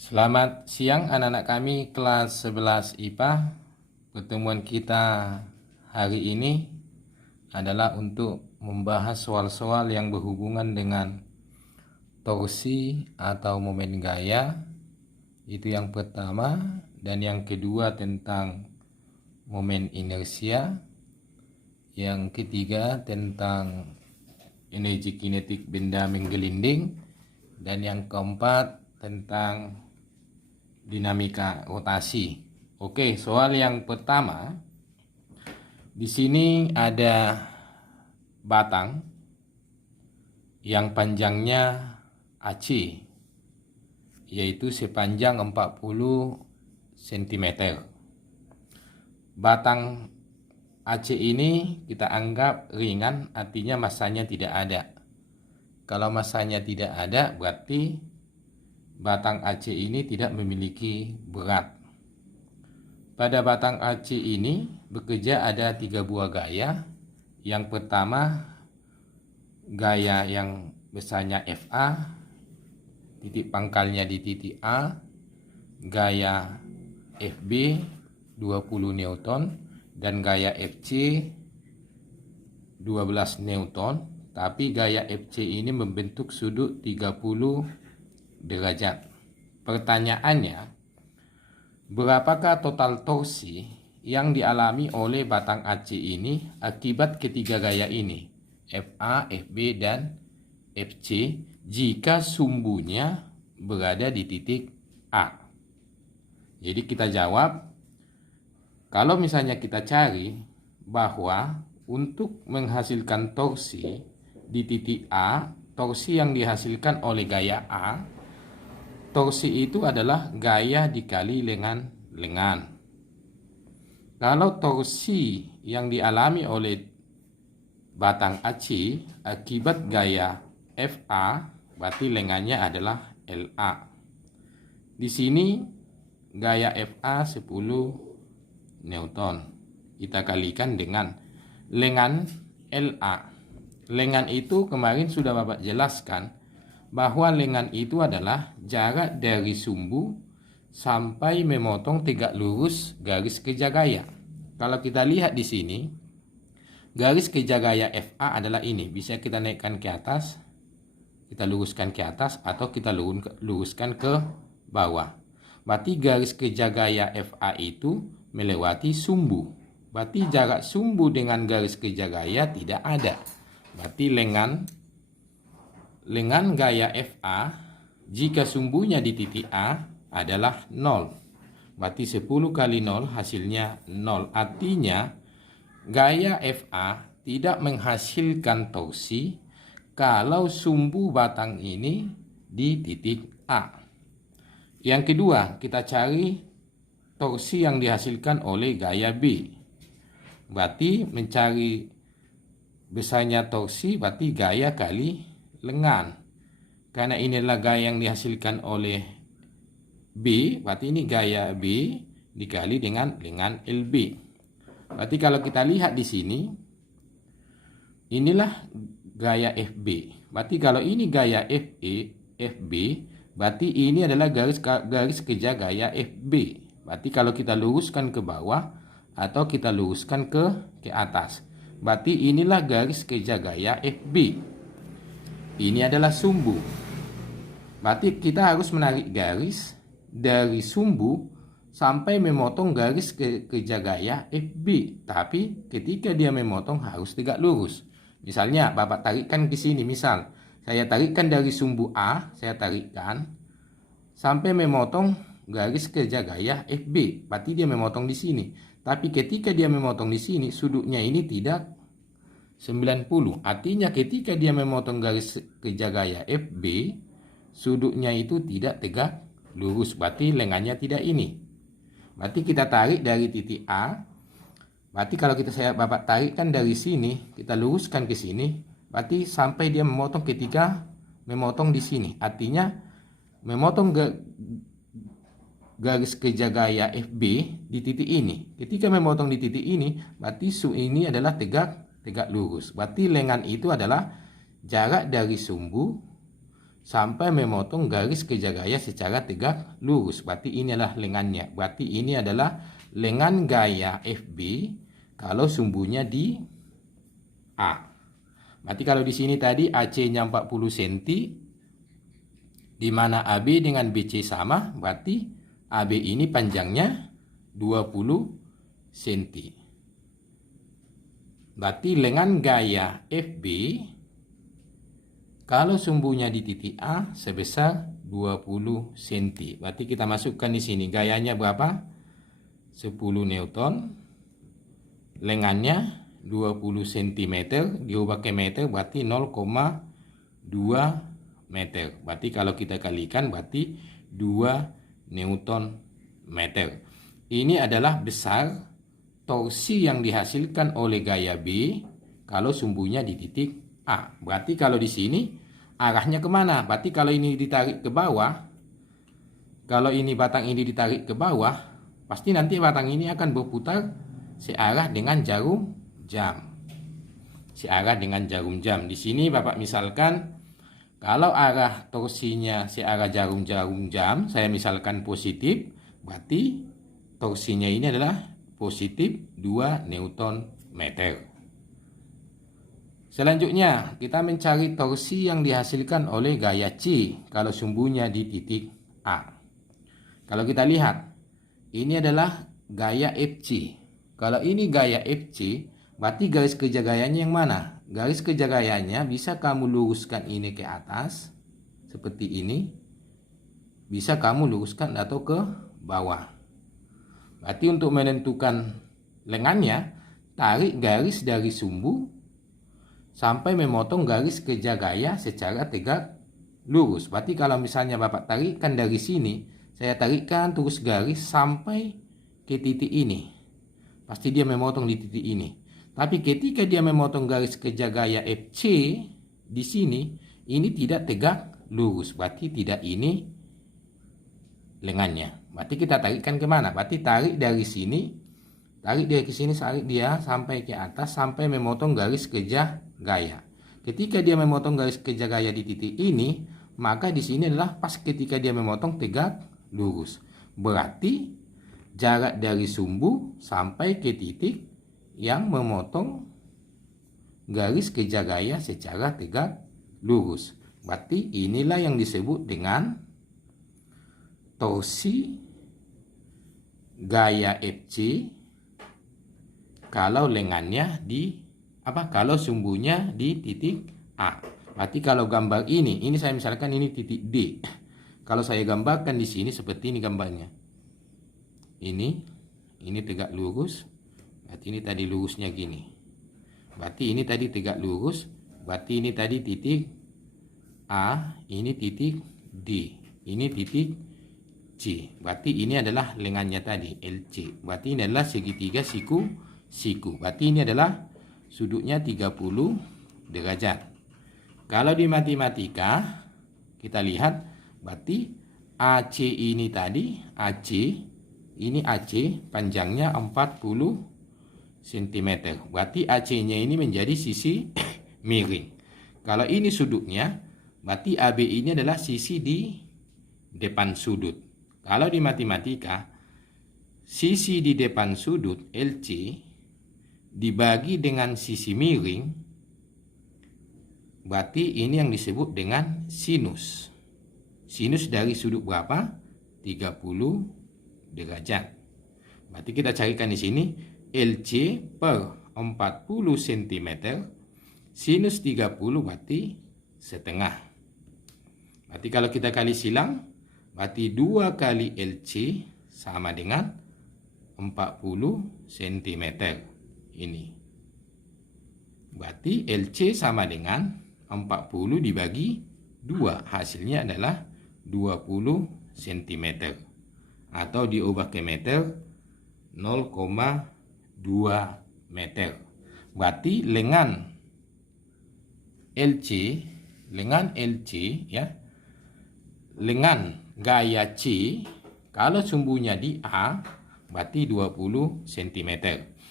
Selamat siang anak-anak kami kelas 11 IPA. Pertemuan kita hari ini adalah untuk membahas soal-soal yang berhubungan dengan torsi atau momen gaya. Itu yang pertama. Dan yang kedua tentang momen inersia. Yang ketiga tentang energi kinetik benda menggelinding. Dan yang keempat tentang dinamika rotasi. Oke, soal yang pertama. Di sini ada batang yang panjangnya AC, yaitu sepanjang 40 cm. Batang AC ini kita anggap ringan, artinya masanya tidak ada. Kalau masanya tidak ada, berarti batang AC ini tidak memiliki berat. Pada batang AC ini bekerja ada 3 buah gaya. Yang pertama, gaya yang besarnya FA, titik pangkalnya di titik A, gaya FB 20 Newton, dan gaya FC 12 Newton. Tapi gaya FC ini membentuk sudut 30 derajat. Pertanyaannya, berapakah total torsi yang dialami oleh batang AC ini akibat ketiga gaya ini, FA, FB, dan FC, jika sumbunya berada di titik A? Jadi kita jawab, kalau misalnya kita cari bahwa untuk menghasilkan torsi di titik A, torsi yang dihasilkan oleh gaya A, torsi itu adalah gaya dikali lengan. Kalau torsi yang dialami oleh batang AC akibat gaya FA, berarti lengannya adalah LA. Di sini gaya FA 10 Newton. Kita kalikan dengan lengan LA. Lengan itu kemarin sudah Bapak jelaskan bahwa lengan itu adalah jarak dari sumbu sampai memotong tegak lurus garis kerja gaya. Kalau kita lihat di sini, garis kerja gaya FA adalah ini. Bisa kita naikkan ke atas, kita luruskan ke atas, atau kita luruskan ke bawah. Berarti garis kerja gaya FA itu melewati sumbu. Berarti jarak sumbu dengan garis kerja gaya tidak ada. Berarti lengan gaya FA jika sumbunya di titik A adalah 0. Berarti 10 kali 0 hasilnya 0. Artinya gaya FA tidak menghasilkan torsi kalau sumbu batang ini di titik A. Yang kedua, kita cari torsi yang dihasilkan oleh gaya B. Berarti mencari besarnya torsi berarti gaya kali lengan. Karena inilah gaya yang dihasilkan oleh B, berarti ini gaya B dikali dengan lengan LB. Berarti kalau kita lihat di sini, inilah gaya FB. Berarti kalau ini gaya FB, berarti ini adalah garis kerja gaya FB. Berarti kalau kita luruskan ke bawah atau kita luruskan ke atas, berarti inilah garis kerja gaya FB. Ini adalah sumbu. Berarti kita harus menarik garis dari sumbu sampai memotong garis kerja gaya FB. Tapi ketika dia memotong harus tegak lurus. Misalnya Bapak tarikkan ke sini. Misal saya tarikkan dari sumbu A, saya tarikkan sampai memotong garis kerja gaya FB. Berarti dia memotong di sini. Tapi ketika dia memotong di sini, sudutnya ini tidak 90. Artinya ketika dia memotong garis kerja gaya FB, sudutnya itu tidak tegak lurus. Berarti lengannya tidak ini. Berarti kita tarik dari titik A. Berarti kalau Bapak tarikkan dari sini, kita luruskan ke sini, berarti sampai dia memotong ketika memotong di sini. Artinya memotong garis kerja gaya FB di titik ini. Ketika memotong di titik ini, berarti ini adalah tegak lurus. Berarti lengan itu adalah jarak dari sumbu sampai memotong garis kerja gaya secara tegak lurus. Berarti ini adalah lengannya. Berarti ini adalah lengan gaya FB kalau sumbunya di A. Berarti kalau di sini tadi AC-nya 40 cm, di mana AB dengan BC sama, berarti AB ini panjangnya 20 cm. Berarti lengan gaya FB kalau sumbunya di titik A sebesar 20 cm. Berarti kita masukkan di sini gayanya berapa? 10 Newton. Lengannya 20 cm diubah ke meter berarti 0,2 meter. Berarti kalau kita kalikan berarti 2 Newton meter. Ini adalah besar torsi yang dihasilkan oleh gaya B kalau sumbunya di titik A. Berarti kalau di sini arahnya kemana? Berarti kalau ini ditarik ke bawah, kalau ini batang ini ditarik ke bawah, pasti nanti batang ini akan berputar searah dengan jarum jam. Searah dengan jarum jam. Di sini Bapak misalkan kalau arah torsinya searah jarum jam, saya misalkan positif, berarti torsinya ini adalah positif 2 Newton meter. Selanjutnya, kita mencari torsi yang dihasilkan oleh gaya C kalau sumbunya di titik A. Kalau kita lihat, ini adalah gaya FC. Kalau ini gaya FC, berarti garis kerja gayanya yang mana? Garis kerja gayanya bisa kamu luruskan ini ke atas, seperti ini. Bisa kamu luruskan atau ke bawah. Berarti untuk menentukan lengannya, tarik garis dari sumbu sampai memotong garis kerja gaya secara tegak lurus. Berarti kalau misalnya Bapak tarikkan dari sini, saya tarikkan terus garis sampai ke titik ini. Pasti dia memotong di titik ini. Tapi ketika dia memotong garis kerja gaya FC di sini, ini tidak tegak lurus. Berarti tidak ini lengannya. Berarti kita tarikkan kemana? Berarti tarik dari sini, tarik dia sampai ke atas sampai memotong garis kerja gaya. Ketika dia memotong garis kerja gaya di titik ini, maka di sini adalah pas ketika dia memotong tegak lurus. Berarti jarak dari sumbu sampai ke titik yang memotong garis kerja gaya secara tegak lurus. Berarti inilah yang disebut dengan torsi gaya FC kalau lengannya kalau sumbunya di titik A. Berarti kalau gambar ini saya misalkan ini titik D. Kalau saya gambarkan di sini seperti ini gambarnya. Ini tegak lurus. Berarti ini tadi lurusnya gini. Berarti ini tadi tegak lurus. Berarti ini tadi titik A, ini titik D, ini titik C. Berarti ini adalah lengannya tadi, LC. Berarti ini adalah segitiga siku. Berarti ini adalah sudutnya 30 derajat. Kalau di matematika kita lihat berarti AC ini tadi, ini AC panjangnya 40 cm. Berarti AC-nya ini menjadi sisi miring. Kalau ini sudutnya, berarti AB ini adalah sisi di depan sudut. Kalau di matematika, sisi di depan sudut LC dibagi dengan sisi miring, berarti ini yang disebut dengan sinus. Sinus dari sudut berapa? 30 derajat. Berarti kita carikan di sini LC per 40 cm, sinus 30 berarti setengah. Berarti kalau kita kali silang, berarti 2 kali LC sama dengan 40 cm. Ini. Berarti LC sama dengan 40 dibagi 2. Hasilnya adalah 20 cm. Atau diubah ke meter 0,2 meter. Berarti lengan LC ya. Lengan gaya C kalau sumbunya di A berarti 20 cm.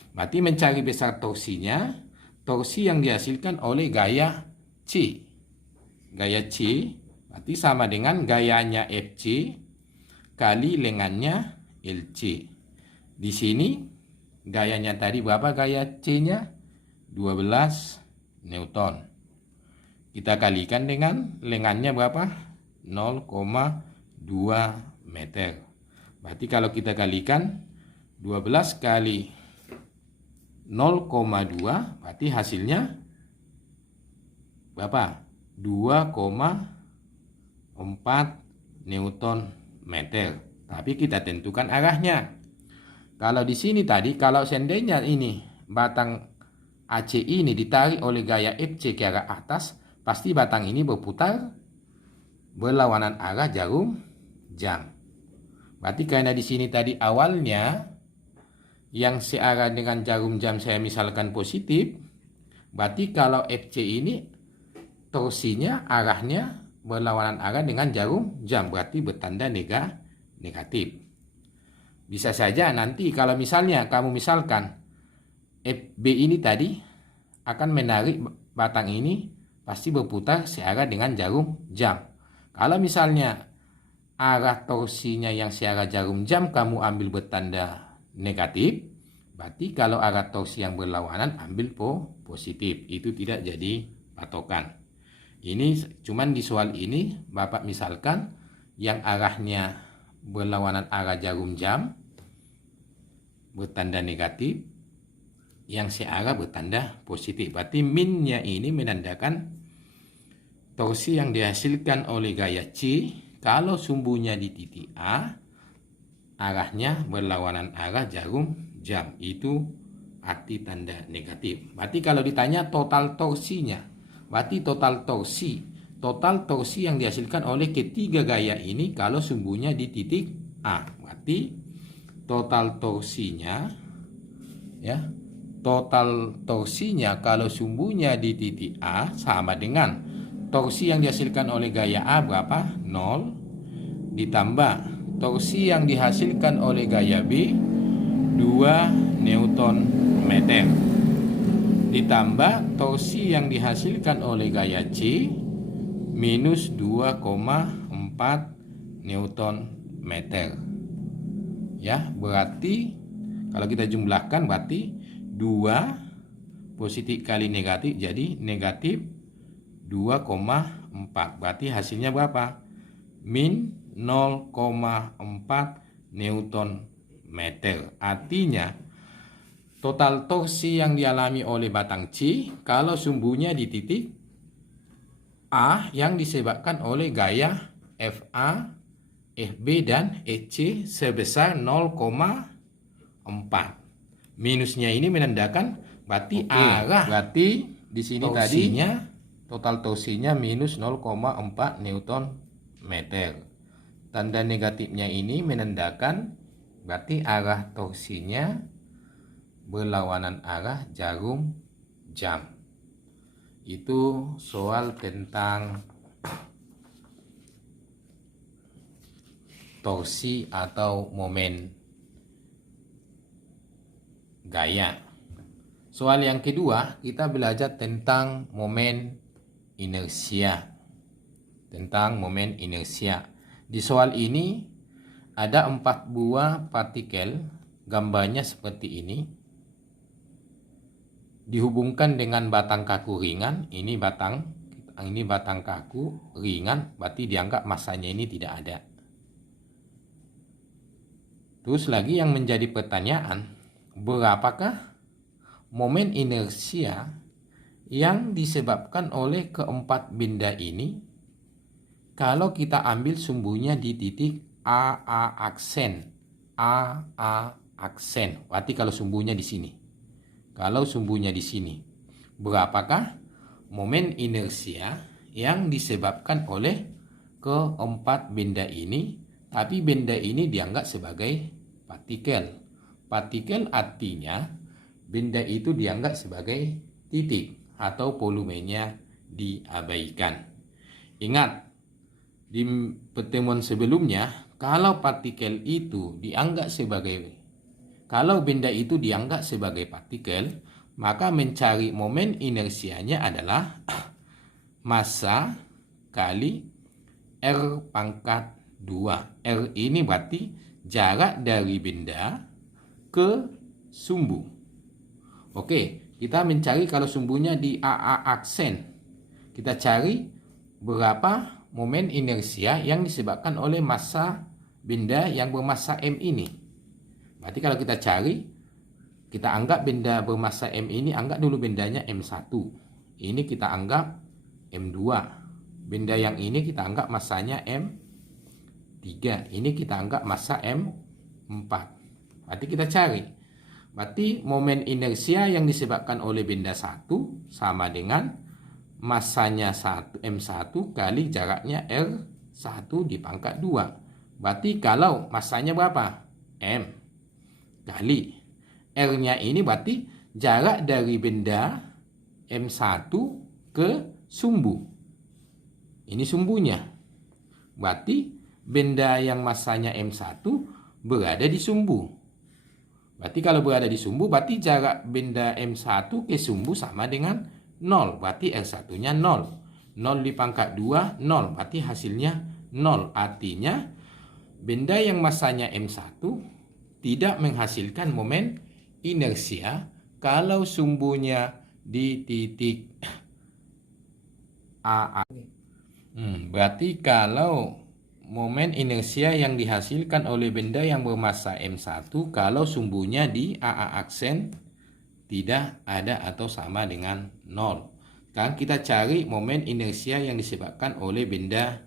Berarti mencari besar torsinya, torsi yang dihasilkan oleh gaya C. Gaya C Berarti sama dengan gayanya FC kali lengannya LC. Di sini gayanya tadi berapa gaya C-nya? 12 Newton. Kita kalikan dengan lengannya berapa? 0,2 meter. Berarti kalau kita kalikan 12 kali 0,2 berarti hasilnya berapa? 2,4 Newton meter. Tapi kita tentukan arahnya. Kalau di sini tadi, kalau seandainya ini batang AC ini ditarik oleh gaya FC ke arah atas, pasti batang ini berputar berlawanan arah jarum jam. Berarti karena di sini tadi awalnya yang searah dengan jarum jam saya misalkan positif, berarti kalau FC ini torsinya arahnya berlawanan arah dengan jarum jam, berarti bertanda negatif. Bisa saja nanti kalau misalnya kamu misalkan FB ini tadi akan menarik batang ini pasti berputar searah dengan jarum jam. Kalau misalnya arah torsinya yang searah jarum jam kamu ambil bertanda negatif, berarti kalau arah torsi yang berlawanan ambil positif. Itu tidak jadi patokan. Ini cuman di soal ini Bapak misalkan yang arahnya berlawanan arah jarum jam bertanda negatif, yang searah bertanda positif. Berarti minnya ini menandakan torsi yang dihasilkan oleh gaya C kalau sumbunya di titik A, arahnya berlawanan arah jarum jam. Itu arti tanda negatif. Berarti kalau ditanya total torsinya, berarti total torsi yang dihasilkan oleh ketiga gaya ini kalau sumbunya di titik A. Berarti total torsinya kalau sumbunya di titik A sama dengan torsi yang dihasilkan oleh gaya A berapa? 0 ditambah torsi yang dihasilkan oleh gaya B 2 Newton meter ditambah torsi yang dihasilkan oleh gaya C minus 2,4 Newton meter. Ya, berarti kalau kita jumlahkan berarti 2 positif kali negatif jadi negatif 2,4. Berarti hasilnya berapa? Min 0,4 Newton meter. Artinya total torsi yang dialami oleh batang C kalau sumbunya di titik A yang disebabkan oleh gaya FA, FB dan EC sebesar 0,4. Minusnya ini menandakan berarti arah. Berarti di sini torsinya, total torsinya minus 0,4 Newton meter. Tanda negatifnya ini menandakan berarti arah torsinya berlawanan arah jarum jam. Itu soal tentang torsi atau momen gaya. Soal yang kedua kita belajar tentang momen inersia. Di soal ini ada 4 buah partikel, gambarnya seperti ini. Dihubungkan dengan batang kaku ringan, ini batang kaku ringan, berarti dianggap masanya ini tidak ada. Terus lagi yang menjadi pertanyaan, berapakah momen inersia yang disebabkan oleh keempat benda ini kalau kita ambil sumbunya di titik AA aksen. Berarti kalau sumbunya di sini. Berapakah momen inersia yang disebabkan oleh keempat benda ini, tapi benda ini dianggap sebagai partikel. Partikel artinya benda itu dianggap sebagai titik atau volumenya diabaikan. Ingat, di pertemuan sebelumnya, kalau benda itu dianggap sebagai partikel, maka mencari momen inersianya adalah massa kali R pangkat 2. R ini berarti jarak dari benda ke sumbu. Oke, kita mencari kalau sumbunya di AA aksen. Kita cari berapa momen inersia yang disebabkan oleh massa benda yang bermassa M ini. Berarti kalau kita cari, kita anggap benda bermassa M ini, anggap dulu bendanya M1. Ini kita anggap M2. Benda yang ini kita anggap massanya M3. Ini kita anggap massa M4. Berarti kita cari. Berarti momen inersia yang disebabkan oleh benda 1 sama dengan massanya M1 kali jaraknya R1 di pangkat 2. Berarti kalau massanya berapa? M kali R-nya ini berarti jarak dari benda M1 ke sumbu. Ini sumbunya. Berarti benda yang massanya M1 berada di sumbu. Berarti kalau berada di sumbu, berarti jarak benda M1 ke sumbu sama dengan 0. Berarti R1-nya 0. 0 di pangkat 2, 0. Berarti hasilnya 0. Artinya, benda yang massanya M1 tidak menghasilkan momen inersia kalau sumbunya di titik A. Berarti kalau momen inersia yang dihasilkan oleh benda yang bermassa M1 kalau sumbunya di AA aksen tidak ada atau sama dengan 0. Sekarang kita cari momen inersia yang disebabkan oleh benda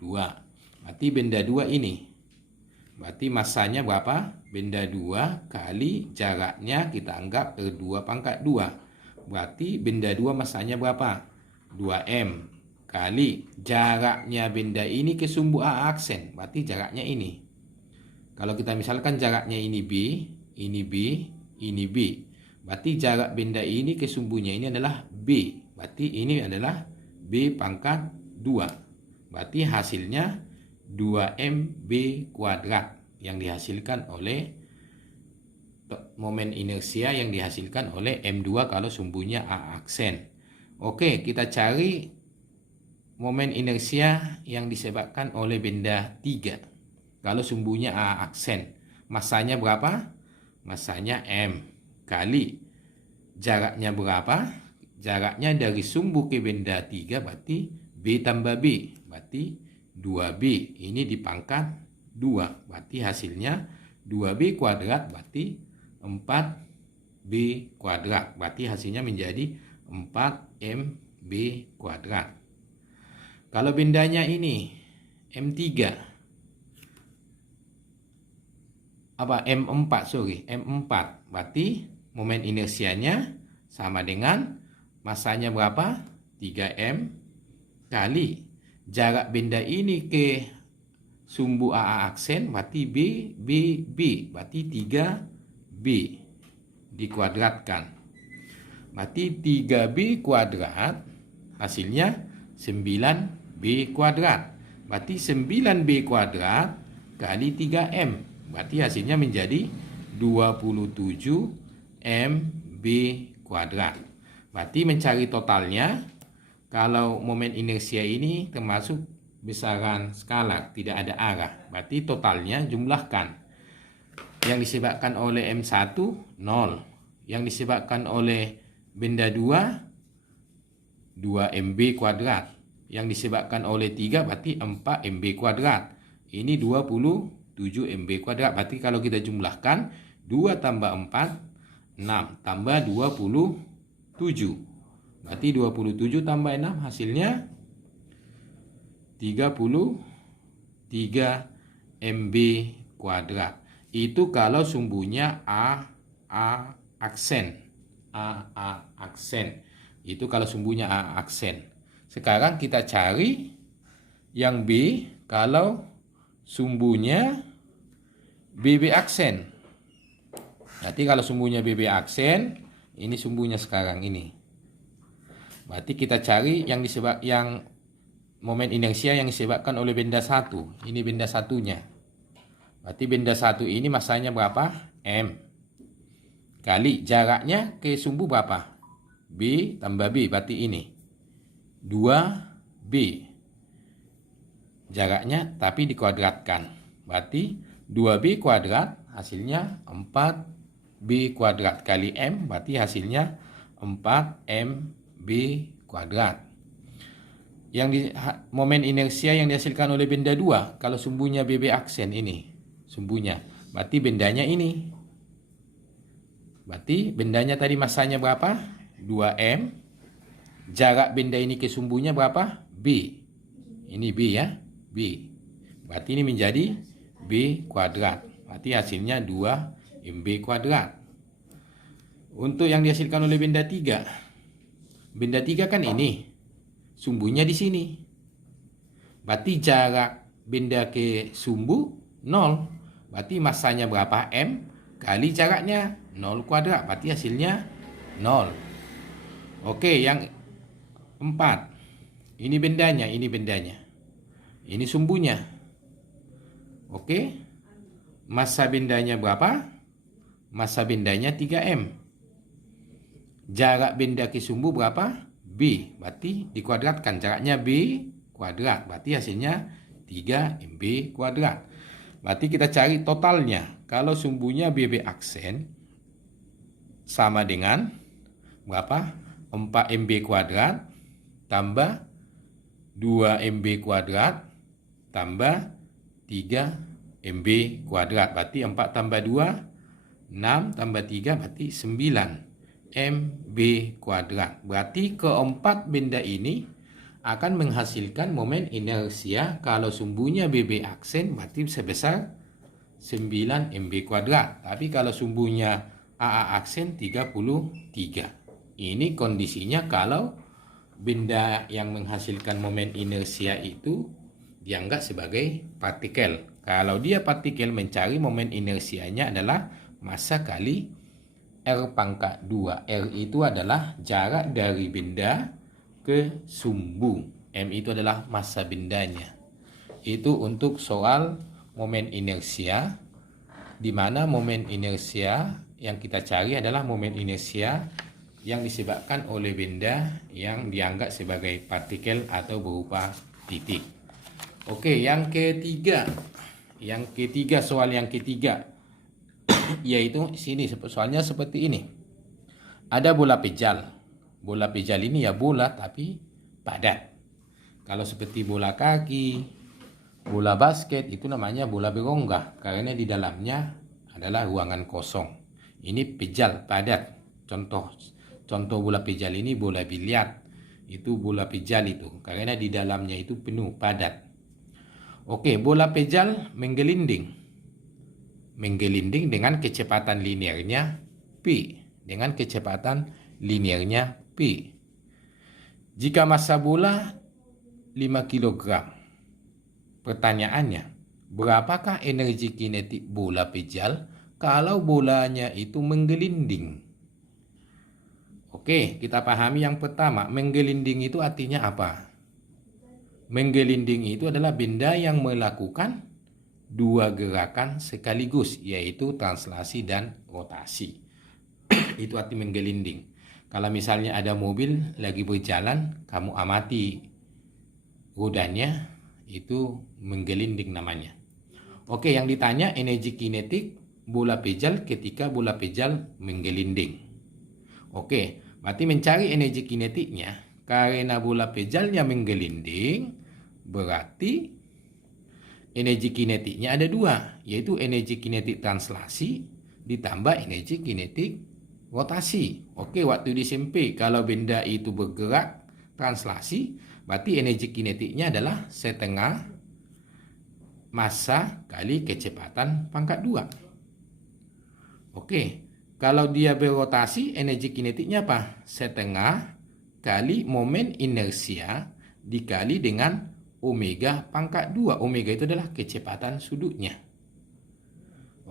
2. Berarti benda 2 ini. Berarti massanya berapa? Benda 2 kali jaraknya kita anggap R2 pangkat 2. Berarti benda 2 massanya berapa? 2M kali jaraknya benda ini ke sumbu A aksen. Berarti jaraknya ini. Kalau kita misalkan jaraknya ini B, ini B, ini B. Berarti jarak benda ini ke sumbunya ini adalah B. Berarti ini adalah B pangkat 2. Berarti hasilnya 2MB kuadrat yang dihasilkan oleh momen inersia yang dihasilkan oleh M2 kalau sumbunya A aksen. Oke, kita cari momen inersia yang disebabkan oleh benda 3 kalau sumbunya A aksen. Massanya berapa? Massanya M kali jaraknya berapa? Jaraknya dari sumbu ke benda 3 berarti B tambah B. Berarti 2B. Ini di pangkat 2. Berarti hasilnya 2B kuadrat berarti 4B kuadrat. Berarti hasilnya menjadi 4MB kuadrat. Kalau bendanya ini M3 M4 M4 berarti momen inersianya sama dengan massanya berapa? 3M kali jarak benda ini ke sumbu AA aksen berarti B berarti 3B dikuadratkan. Berarti 3B kuadrat hasilnya 9B kuadrat. Berarti 9B kuadrat kali 3M. Berarti hasilnya menjadi 27MB kuadrat. Berarti mencari totalnya, kalau momen inersia ini termasuk besaran skalar, tidak ada arah. Berarti totalnya jumlahkan. Yang disebabkan oleh M1, 0. Yang disebabkan oleh benda 2, 2MB kuadrat. Yang disebabkan oleh 3 berarti 4MB kuadrat. Ini 27MB kuadrat. Berarti kalau kita jumlahkan 2 tambah 4 6 tambah 27. Berarti 27 tambah 6 hasilnya 33MB kuadrat. Itu kalau sumbunya A aksen. A aksen. Itu kalau sumbunya A aksen. Sekarang kita cari yang B kalau sumbunya BB aksen. Berarti kalau sumbunya BB aksen, ini sumbunya sekarang ini. Berarti kita cari yang momen inersia yang disebabkan oleh benda 1. Ini benda satunya. Berarti benda 1 ini massanya berapa? M. Kali jaraknya ke sumbu berapa? B tambah B, berarti ini 2B. jaraknya tapi dikuadratkan. Berarti 2B kuadrat hasilnya 4B kuadrat kali M, berarti hasilnya 4MB kuadrat. Momen inersia yang dihasilkan oleh benda 2, kalau sumbunya BB aksen ini, sumbunya, berarti bendanya ini. Berarti bendanya tadi masanya berapa? 2M. Jarak benda ini ke sumbunya berapa? B. Ini B ya, B. Berarti ini menjadi B kuadrat. Berarti hasilnya 2MB kuadrat. Untuk yang dihasilkan oleh benda 3. Benda 3 kan ini. Sumbunya di sini. Berarti jarak benda ke sumbu 0. Berarti masanya berapa? M kali jaraknya 0 kuadrat. Berarti hasilnya 0. Oke, yang 4. Ini bendanya, ini bendanya. Ini sumbunya. Oke. Massa bendanya berapa? Massa bendanya 3M. Jarak benda ke sumbu berapa? B. Berarti dikuadratkan. Jaraknya B kuadrat. Berarti hasilnya 3MB kuadrat. Berarti kita cari totalnya. Kalau sumbunya BB aksen sama dengan berapa? 4MB kuadrat tambah 2MB kuadrat tambah 3MB kuadrat. Berarti 4 tambah 2, 6 tambah 3, berarti 9MB kuadrat. Berarti keempat benda ini akan menghasilkan momen inersia kalau sumbunya BB aksen berarti sebesar 9MB kuadrat. Tapi kalau sumbunya AA aksen 33. Ini kondisinya kalau benda yang menghasilkan momen inersia itu dianggap sebagai partikel. Kalau dia partikel, mencari momen inersianya adalah massa kali R pangkat 2. R itu adalah jarak dari benda ke sumbu. M itu adalah massa bendanya. Itu untuk soal momen inersia, di mana momen inersia yang kita cari adalah momen inersia yang disebabkan oleh benda yang dianggap sebagai partikel atau berupa titik. Oke, yang ketiga. Yang ketiga, soal yang ketiga. Yaitu sini, soalnya seperti ini. Ada bola pejal. Bola pejal ini ya bola tapi padat. Kalau seperti bola kaki, bola basket, itu namanya bola berongga. Karena di dalamnya adalah ruangan kosong. Ini pejal, padat. Contoh bola pejal ini bola biliar. Itu bola pejal itu. Karena di dalamnya itu penuh, padat. Oke, bola pejal menggelinding. Menggelinding dengan kecepatan linearnya P. Dengan kecepatan linearnya P. Jika massa bola 5 kg. Pertanyaannya, berapakah energi kinetik bola pejal kalau bolanya itu menggelinding? Oke, kita pahami yang pertama. Menggelinding itu artinya apa? Menggelinding itu adalah benda yang melakukan dua gerakan sekaligus, yaitu translasi dan rotasi. Itu arti menggelinding. Kalau misalnya ada mobil lagi berjalan, kamu amati rodanya, itu menggelinding namanya. Oke, yang ditanya energi kinetik bola pejal ketika bola pejal menggelinding. Oke, berarti mencari energi kinetiknya. Karena bola pejalnya menggelinding, berarti energi kinetiknya ada dua, yaitu energi kinetik translasi ditambah energi kinetik rotasi. Oke, waktu disempi, kalau benda itu bergerak translasi, berarti energi kinetiknya adalah setengah massa kali kecepatan pangkat 2. Oke, kalau dia berotasi, energi kinetiknya apa? Setengah kali momen inersia dikali dengan omega pangkat 2. Omega itu adalah kecepatan sudutnya.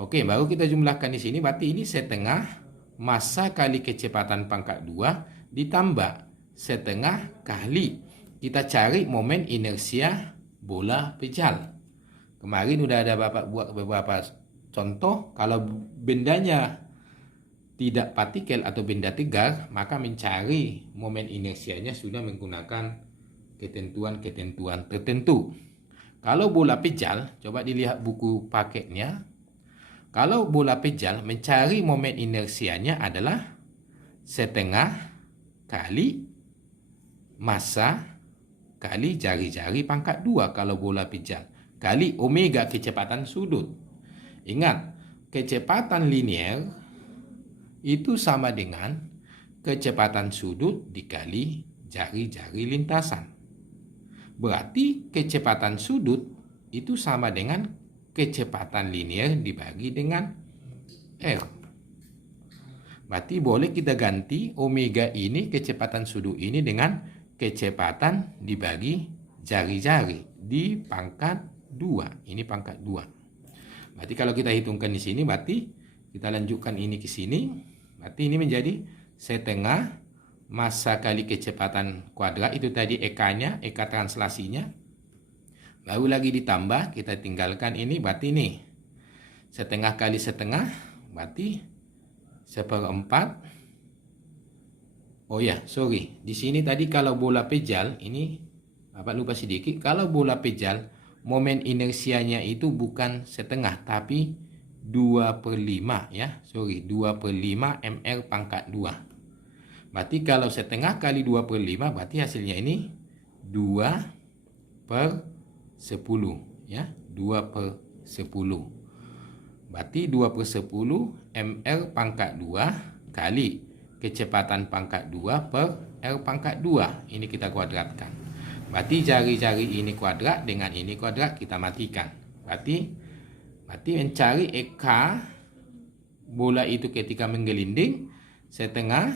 Oke, baru kita jumlahkan di sini. Berarti ini setengah massa kali kecepatan pangkat 2 ditambah setengah kali kita cari momen inersia bola pejal. Kemarin udah ada Bapak buat beberapa contoh. Kalau bendanya tidak partikel atau benda tegar, maka mencari momen inersianya sudah menggunakan ketentuan-ketentuan tertentu. Kalau bola pejal, coba dilihat buku paketnya. Kalau bola pejal, mencari momen inersianya adalah setengah kali massa kali jari-jari pangkat 2 kalau bola pejal, kali omega kecepatan sudut. Ingat, kecepatan linear itu sama dengan kecepatan sudut dikali jari-jari lintasan. Berarti kecepatan sudut itu sama dengan kecepatan linear dibagi dengan R. Berarti boleh kita ganti omega ini, kecepatan sudut ini, dengan kecepatan dibagi jari-jari di pangkat 2. Ini pangkat 2. Berarti kalau kita hitungkan di sini, berarti kita lanjutkan ini ke sini. Berarti ini menjadi setengah massa kali kecepatan kuadrat. Itu tadi eka-nya, eka translasinya. Baru lagi ditambah, kita tinggalkan ini. Berarti ini setengah kali setengah, berarti 1/4. Oh ya, sorry. Di sini tadi kalau bola pejal, ini Bapak lupa sedikit. Kalau bola pejal, momen inersianya itu bukan setengah, tapi 2/5 ya. Sorry, 2/5 mR pangkat 2. Berarti kalau setengah kali 2/5, berarti hasilnya ini 2/10 ya. 2/10. Berarti 2/10 mR pangkat 2 kali kecepatan pangkat 2 per R pangkat 2. Ini kita kuadratkan. Berarti jari-jari ini kuadrat dengan ini kuadrat, kita matikan. Berarti mencari eka bola itu ketika menggelinding, setengah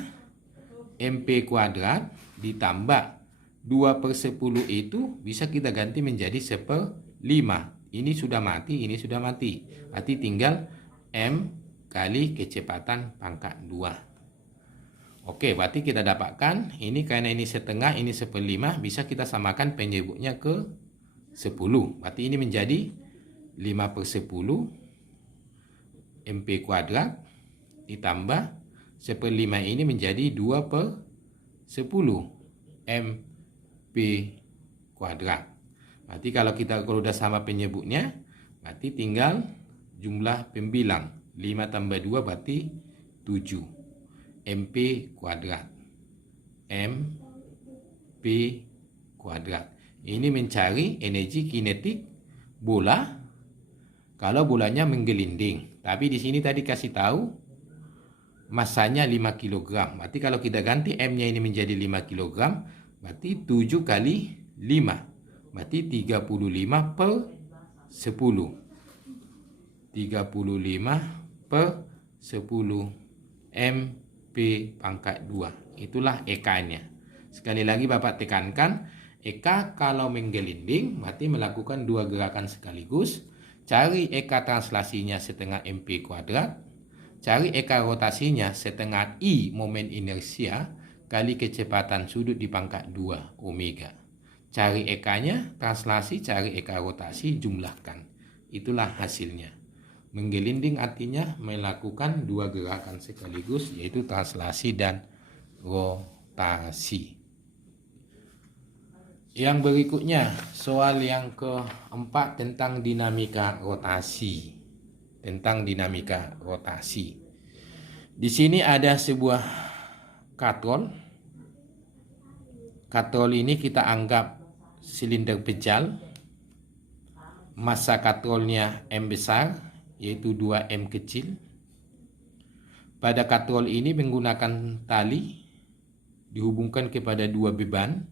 MP kuadrat ditambah 2/10 itu bisa kita ganti menjadi 1/5. Ini sudah mati, ini sudah mati. Berarti tinggal M kali kecepatan pangkat 2. Oke, berarti kita dapatkan ini karena ini setengah, ini 1/5, bisa kita samakan penyebutnya ke 10. Berarti ini menjadi 5/10 MP kuadrat ditambah 1/5 ini menjadi 2/10 MP kuadrat. Berarti kalau sudah sama penyebutnya, berarti tinggal jumlah pembilang. 5 tambah 2 berarti 7 MP kuadrat. MP kuadrat. Ini mencari energi kinetik bola kalau bolanya menggelinding. Tapi di sini tadi kasih tahu masanya 5 kg. Berarti kalau kita ganti M-nya ini menjadi 5 kg, berarti 7 kali 5. Berarti 35/10. 35/10 MP pangkat 2. Itulah ekanya. Sekali lagi Bapak tekankan, eka kalau menggelinding berarti melakukan dua gerakan sekaligus. Cari eka translasinya setengah MP kuadrat. Cari eka rotasinya setengah I momen inersia kali kecepatan sudut di pangkat 2 omega. Cari ekanya, translasi, cari eka rotasi, jumlahkan. Itulah hasilnya. Menggelinding artinya melakukan dua gerakan sekaligus, yaitu translasi dan rotasi. Yang berikutnya, soal yang keempat tentang dinamika rotasi. Di sini ada sebuah katrol. Katrol ini kita anggap silinder pejal. Massa katrolnya M besar, yaitu 2M kecil. Pada katrol ini menggunakan tali dihubungkan kepada dua beban.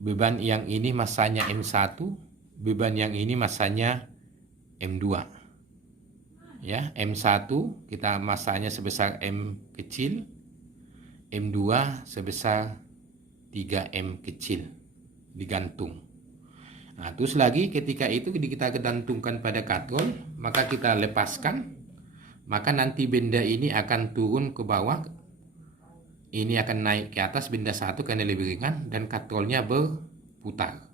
Beban yang ini massanya M1, beban yang ini massanya M2. Ya, M1 kita massanya sebesar M kecil, M2 sebesar 3M kecil, digantung. Nah, terus lagi ketika itu kita gantungkan pada katrol, maka kita lepaskan, maka nanti benda ini akan turun ke bawah. Ini akan naik ke atas benda satu karena lebih ringan dan katrolnya berputar.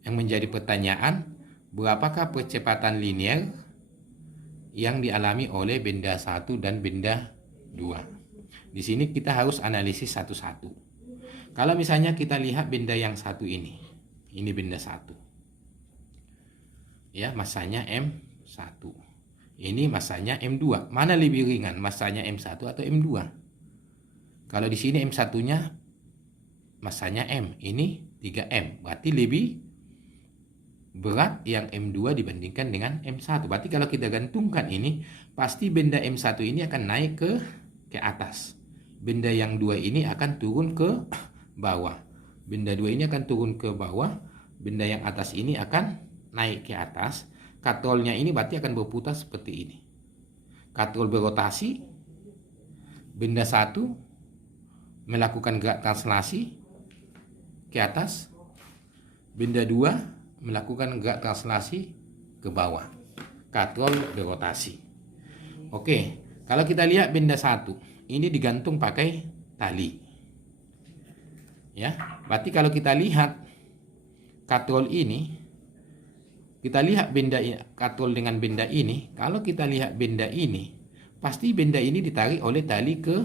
Yang menjadi pertanyaan, berapakah percepatan linear yang dialami oleh benda satu dan benda dua? Di sini kita harus analisis satu-satu. Kalau misalnya kita lihat benda yang satu ini, Ini benda 1. Ya, masanya M1. Ini masanya M2. Mana lebih ringan, masanya M1 atau M2? Kalau di sini M1-nya masanya M, ini 3M. Berarti lebih berat yang M2 dibandingkan dengan M1. Berarti kalau kita gantungkan ini, pasti benda M1 ini akan naik ke atas. Benda yang 2 ini akan turun ke bawah. Benda 2 ini akan turun ke bawah. Benda yang atas ini akan naik ke atas. Katrolnya ini berarti akan berputar seperti ini. Katrol berotasi. Benda 1 melakukan gerak translasi ke atas. Benda 2 melakukan gerak translasi ke bawah. Katrol berotasi. Oke, kalau kita lihat benda 1, ini digantung pakai tali. Ya, berarti kalau kita lihat katrol ini, kita lihat benda katrol dengan benda ini. Kalau kita lihat benda ini, pasti benda ini ditarik oleh tali ke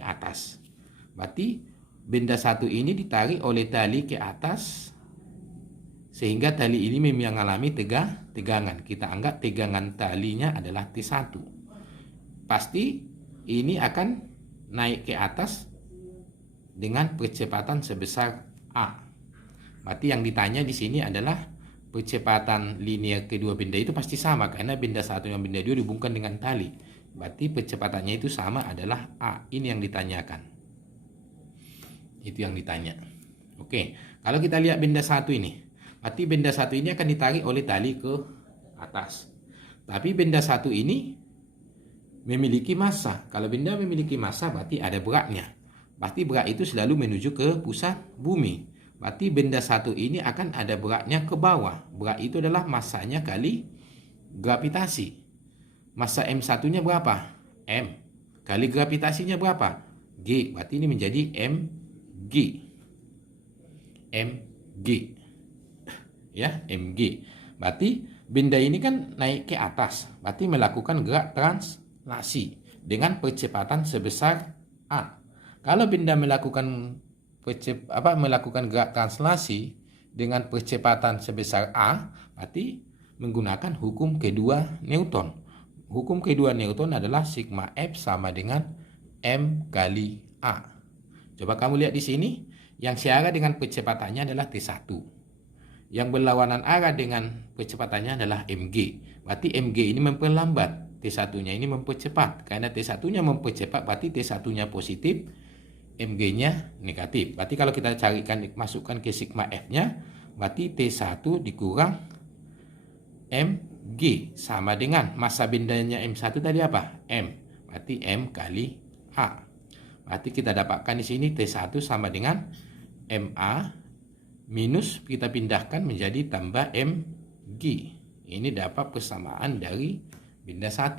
atas. Berarti benda 1 ini ditarik oleh tali ke atas, sehingga tali ini memang mengalami tegangan. Kita anggap tegangan talinya adalah T1. Pasti ini akan naik ke atas dengan percepatan sebesar A. Berarti yang ditanya di sini adalah percepatan linear kedua benda itu pasti sama, karena benda 1 dan benda 2 dihubungkan dengan tali. Berarti percepatannya itu sama, adalah A. Ini yang ditanyakan. Itu yang ditanya. Oke, kalau kita lihat benda 1 ini, berarti benda 1 ini akan ditarik oleh tali ke atas. Tapi benda 1 ini memiliki massa. Kalau benda memiliki massa, berarti ada beratnya. Berarti berat itu selalu menuju ke pusat bumi. Berarti benda 1 ini akan ada beratnya ke bawah. Berat itu adalah massanya kali gravitasi. Massa M1-nya berapa? M. Kali gravitasinya berapa? G. Berarti ini menjadi mg. Mg. Ya, mg. Berarti benda ini kan naik ke atas. Berarti melakukan gerak translasi dengan percepatan sebesar A. Kalau benda melakukan gerak translasi dengan percepatan sebesar A, berarti menggunakan hukum kedua Newton. Hukum kedua Newton adalah sigma F sama dengan M kali A. Coba kamu lihat di sini, yang searah dengan percepatannya adalah T1. Yang berlawanan arah dengan percepatannya adalah mg. Berarti mg ini memperlambat, T1-nya ini mempercepat. Karena T1-nya mempercepat, berarti T1-nya positif, mg-nya negatif. Berarti kalau kita masukkan ke sigma F-nya, berarti T1 dikurang mg sama dengan massa bendanya M1 tadi apa? M. Berarti M kali A. Berarti kita dapatkan di sini T1 sama dengan MA minus kita pindahkan menjadi tambah mg. Ini dapat persamaan dari benda 1.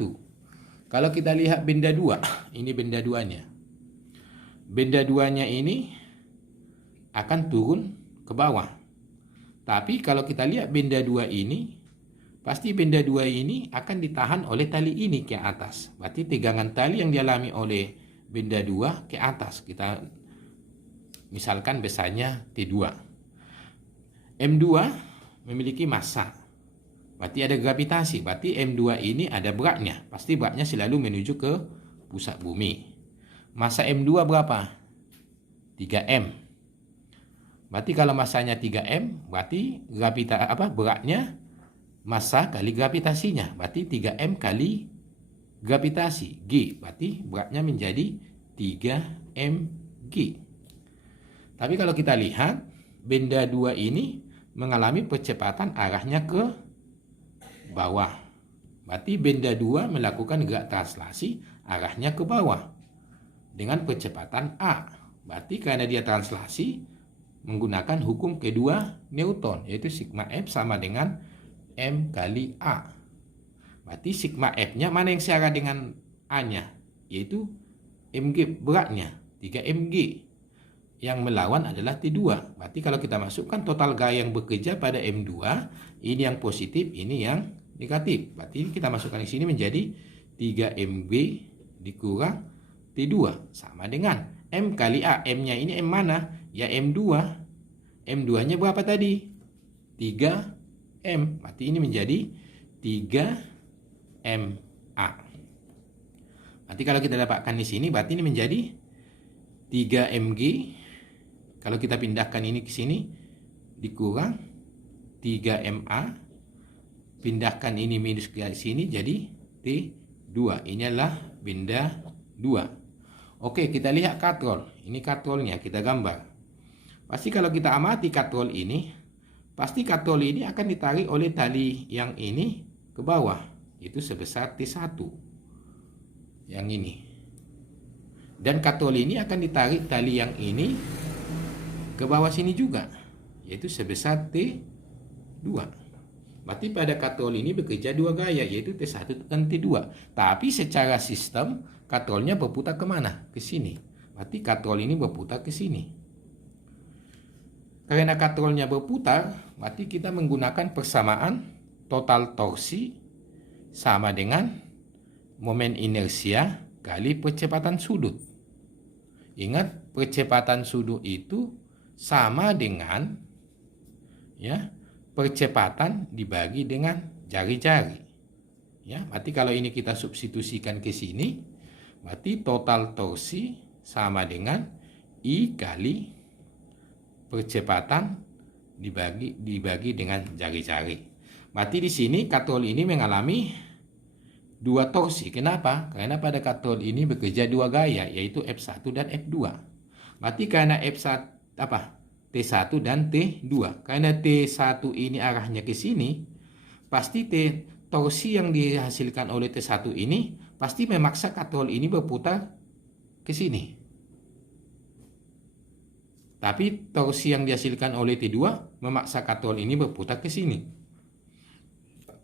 Kalau kita lihat benda 2, ini benda 2-nya. Benda 2-nya ini akan turun ke bawah. Tapi kalau kita lihat benda 2 ini, pasti benda 2 ini akan ditahan oleh tali ini ke atas. Berarti tegangan tali yang dialami oleh benda 2 ke atas. Kita misalkan besarnya T2. M2 memiliki massa. Berarti ada gravitasi. Berarti M2 ini ada beratnya. Pasti beratnya selalu menuju ke pusat bumi. Massa M2 berapa? 3M. Berarti kalau massanya 3M, berarti beratnya massa kali gravitasinya. Berarti 3M kali gravitasi. G. Berarti beratnya menjadi 3mg. Tapi kalau kita lihat, benda 2 ini mengalami percepatan arahnya ke bawah. Berarti benda 2 melakukan gerak translasi arahnya ke bawah dengan percepatan A. Berarti karena dia translasi menggunakan hukum kedua Newton, yaitu sigma F sama dengan M kali A. Berarti sigma F-nya mana yang searah dengan A-nya? Yaitu mg beratnya, 3mg. Yang melawan adalah T2. Berarti kalau kita masukkan total gaya yang bekerja pada M2, ini yang positif, ini yang negatif. Berarti kita masukkan di sini menjadi 3mg dikurang T2 sama dengan M kali A. M-nya ini M mana? Ya M2. M2-nya berapa tadi? 3M. Berarti ini menjadi 3MA. Berarti kalau kita dapatkan di sini, berarti ini menjadi 3mg. Kalau kita pindahkan ini ke sini, dikurang 3MA. Pindahkan ini minus ke sini, jadi T2. Ini adalah benda 2. Oke, kita lihat katrol. Ini katrolnya, kita gambar. Pasti kalau kita amati katrol ini, pasti katrol ini akan ditarik oleh tali yang ini ke bawah. Itu sebesar T1. Yang ini. Dan katrol ini akan ditarik tali yang ini ke bawah sini juga, yaitu sebesar T2. Berarti pada katrol ini bekerja dua gaya, yaitu T1 dan T2. Tapi secara sistem, katrolnya berputar kemana? Ke sini. Berarti katrol ini berputar ke sini. Karena katrolnya berputar, berarti kita menggunakan persamaan total torsi sama dengan momen inersia kali percepatan sudut. Ingat, percepatan sudut itu sama dengan percepatan dibagi dengan jari-jari. Ya, berarti kalau ini kita substitusikan ke sini, berarti total torsi sama dengan I kali percepatan dibagi dengan jari-jari. Berarti di sini katrol ini mengalami dua torsi. Kenapa? Karena pada katrol ini bekerja dua gaya, yaitu F1 dan F2. Berarti karena T1 dan T2. Karena T1 ini arahnya ke sini, pasti torsi yang dihasilkan oleh T1 ini pasti memaksa katrol ini berputar ke sini. Tapi torsi yang dihasilkan oleh T2 memaksa katrol ini berputar ke sini.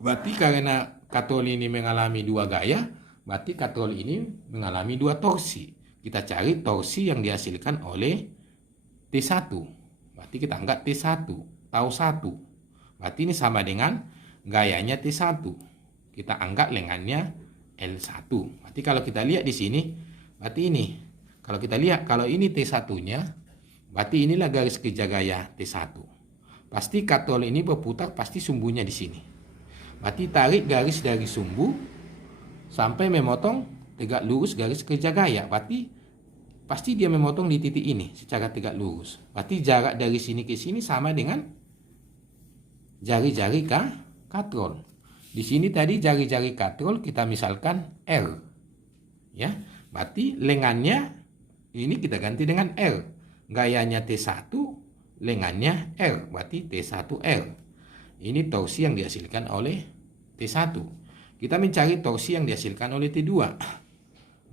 Berarti karena katrol ini mengalami dua gaya, berarti katrol ini mengalami dua torsi. Kita cari torsi yang dihasilkan oleh T1. Berarti kita anggap T1, tau 1. Berarti ini sama dengan gayanya T1. Kita anggap lengannya L1. Berarti kalau kita lihat di sini, berarti ini. Kalau kita lihat, kalau ini T1-nya, berarti inilah garis kerja gaya T1. Pasti katrol ini berputar, pasti sumbunya di sini. Berarti tarik garis dari sumbu sampai memotong tegak lurus garis kerja gaya. Berarti pasti dia memotong di titik ini secara tegak lurus. Berarti jarak dari sini ke sini sama dengan jari-jari katrol. Di sini tadi jari-jari katrol kita misalkan R. Ya, berarti lengannya ini kita ganti dengan R. Gayanya T1, lengannya R. Berarti T1R. Ini torsi yang dihasilkan oleh T1. Kita mencari torsi yang dihasilkan oleh T2.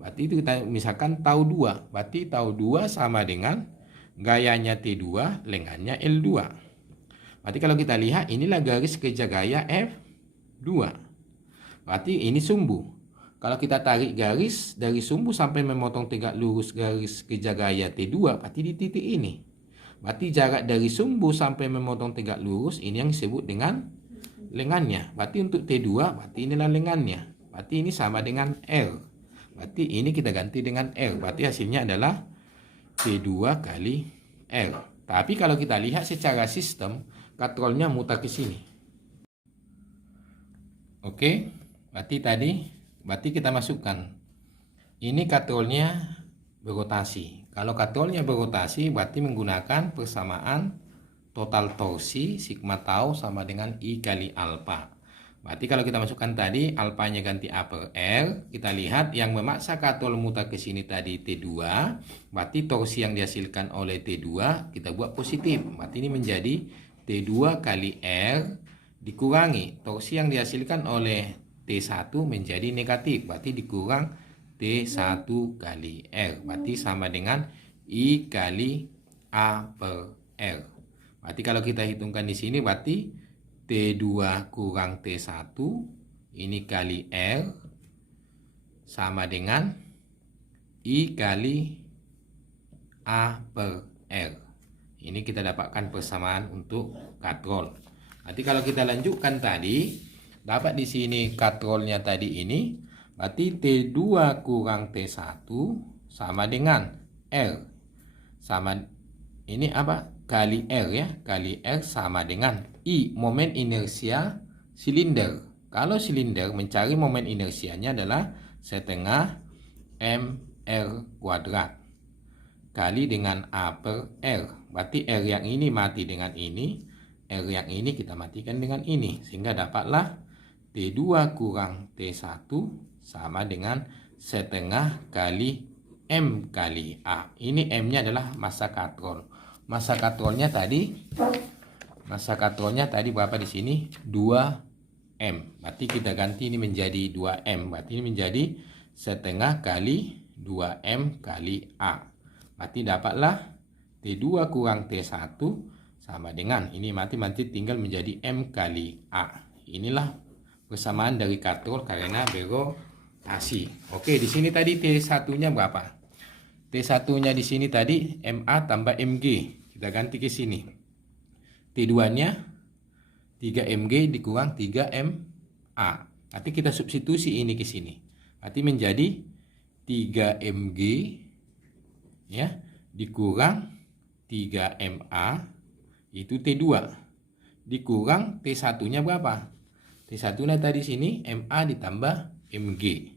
Berarti itu kita misalkan tau 2. Berarti tau 2 sama dengan gayanya T2, lengannya L2. Berarti kalau kita lihat, inilah garis kerja gaya F2. Berarti ini sumbu. Kalau kita tarik garis dari sumbu sampai memotong tegak lurus garis kerja gaya T2, berarti di titik ini. Berarti jarak dari sumbu sampai memotong tegak lurus, ini yang disebut dengan lengannya. Berarti untuk T2, berarti inilah lengannya. Berarti ini sama dengan R. Berarti ini kita ganti dengan R. Berarti hasilnya adalah T2 kali R. Tapi kalau kita lihat secara sistem, katrolnya mutar ke sini. Oke, berarti kita masukkan. Ini katrolnya berotasi. Kalau katrolnya berotasi, berarti menggunakan persamaan total torsi sigma tau sama dengan I kali alfa. Berarti kalau kita masukkan tadi, alfanya ganti A per R. Kita lihat yang memaksa katrol mutar ke sini tadi T2. Berarti torsi yang dihasilkan oleh T2 kita buat positif. Berarti ini menjadi T2 kali R dikurangi torsi yang dihasilkan oleh T1 menjadi negatif. Berarti dikurang T1 kali R. Berarti sama dengan I kali A per R. Berarti kalau kita hitungkan di sini, berarti T2 kurang T1 ini kali R sama dengan I kali A per R. Ini kita dapatkan persamaan untuk katrol. Nanti kalau kita lanjutkan tadi, dapat di sini katrolnya tadi ini, berarti T2 kurang T1 sama dengan R. Sama ini apa? kali R ya, kali R sama dengan I, momen inersia silinder. Kalau silinder, mencari momen inersianya adalah setengah mR kuadrat kali dengan A per R. Berarti R yang ini mati dengan ini, R yang ini kita matikan dengan ini, sehingga dapatlah T2 kurang T1 sama dengan setengah kali M kali A. Ini M-nya adalah massa katrol. Massa katrolnya tadi berapa di sini? 2M. Berarti kita ganti ini menjadi 2M. Berarti ini menjadi setengah kali 2M kali A. Berarti dapatlah T2 kurang T1 sama dengan, ini mati tinggal menjadi M kali A. Inilah persamaan dari katrol karena berotasi. Oke, di sini tadi T1-nya berapa? T1-nya di sini tadi MA tambah MG. Kita ganti ke sini. T2-nya 3MG dikurang 3MA. Nanti kita substitusi ini ke sini. Berarti menjadi 3MG ya dikurang 3MA itu T2 dikurang T1-nya berapa? T1-nya tadi sini MA ditambah MG.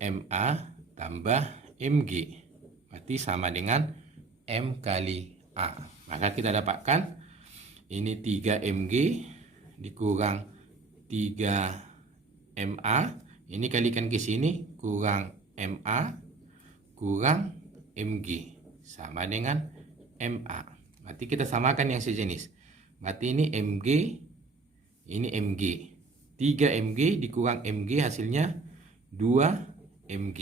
MA tambah MG. Berarti sama dengan M kali A. Maka kita dapatkan ini 3MG dikurang 3MA. Ini kalikan ke sini kurang MA kurang MG sama dengan MA. Berarti kita samakan yang sejenis. Berarti ini MG, ini MG. 3MG dikurang MG hasilnya 2MG.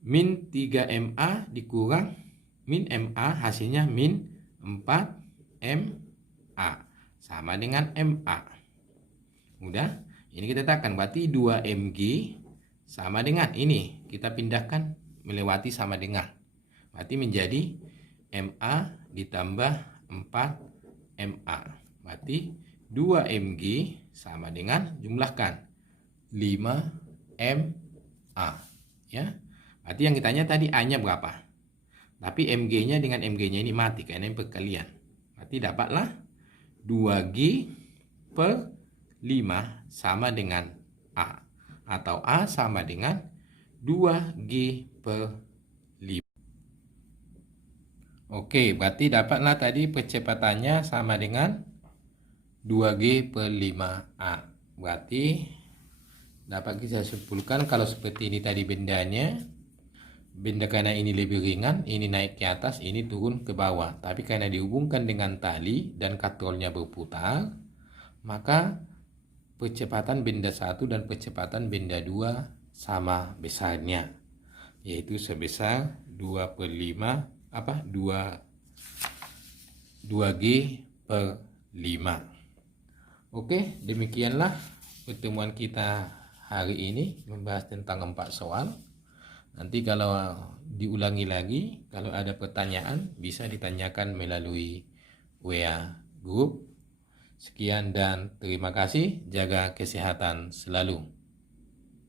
Min 3MA dikurang min MA hasilnya min 4MA sama dengan MA. Mudah? Ini kita tekan, berarti 2MG sama dengan ini. Kita pindahkan melewati sama dengan. Berarti menjadi MA ditambah 4MA. Berarti 2MG sama dengan, jumlahkan 5MA. Ya. Berarti yang ditanya tadi A-nya berapa? Tapi MG-nya dengan MG-nya ini mati karena ini perkalian. Berarti dapatlah 2G per 5 sama dengan A. Atau A sama dengan 2G per 5. Oke, berarti dapatlah tadi percepatannya sama dengan 2G per 5A. Berarti dapat kita simpulkan kalau seperti ini tadi bendanya. Benda karena ini lebih ringan, ini naik ke atas, ini turun ke bawah. Tapi karena dihubungkan dengan tali dan katrolnya berputar, maka percepatan benda 1 dan percepatan benda 2 sama besarnya, yaitu sebesar 2 per 5 2G per 5. Oke, demikianlah pertemuan kita hari ini membahas tentang 4 soal. Nanti kalau diulangi lagi, kalau ada pertanyaan bisa ditanyakan melalui WA group. Sekian dan terima kasih. Jaga kesehatan selalu.